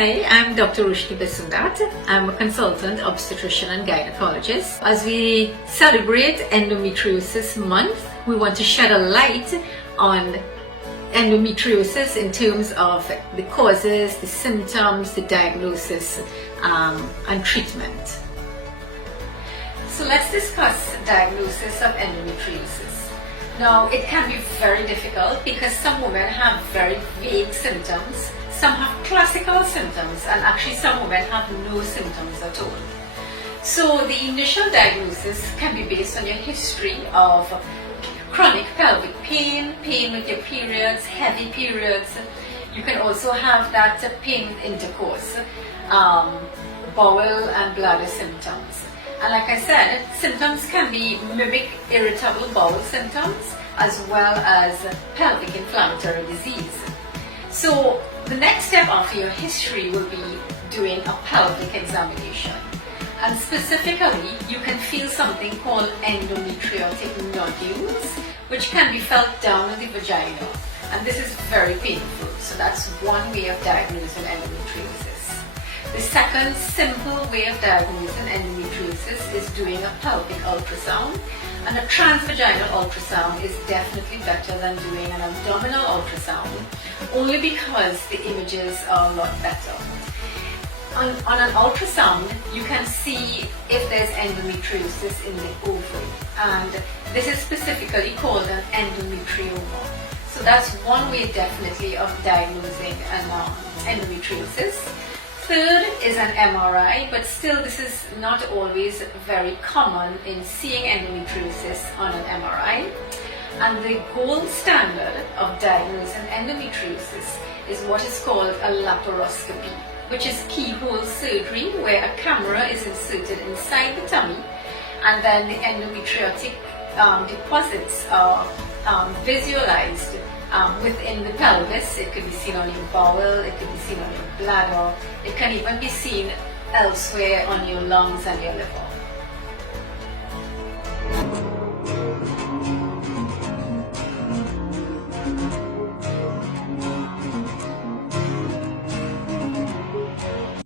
Hi, I'm Dr. Rushni Besundat. I'm a consultant obstetrician and gynecologist. As we celebrate Endometriosis Month, we want to shed a light on endometriosis in terms of the causes, the symptoms, the diagnosis, and treatment. So let's discuss diagnosis of endometriosis. Now, it can be very difficult because some women have very vague symptoms, some have classical symptoms, and actually some women have no symptoms at all. So the initial diagnosis can be based on your history of chronic pelvic pain, pain with your periods, heavy periods. You can also have that pain with intercourse, bowel and bladder symptoms. And like I said, symptoms can be mimic irritable bowel symptoms as well as pelvic inflammatory disease. So the next step after your history will be doing a pelvic examination. And specifically, you can feel something called endometriotic nodules, which can be felt down in the vagina. And this is very painful. So that's one way of diagnosing endometriosis. The second simple way of diagnosing endometriosis is doing a pelvic ultrasound. And a transvaginal ultrasound is definitely better than doing an abdominal ultrasound, only because the images are a lot better. On an ultrasound, you can see if there's endometriosis in the ovary, and this is specifically called an endometrioma. So that's one way definitely of diagnosing an endometriosis. Third is an MRI, but still this is not always very common in seeing endometriosis on an MRI. And the gold standard of diagnosing endometriosis is what is called a laparoscopy, which is keyhole surgery where a camera is inserted inside the tummy and then the endometriotic deposits are visualized within the pelvis. It could be seen on your bowel, it could be seen on your bladder, it can even be seen elsewhere on your lungs and your liver.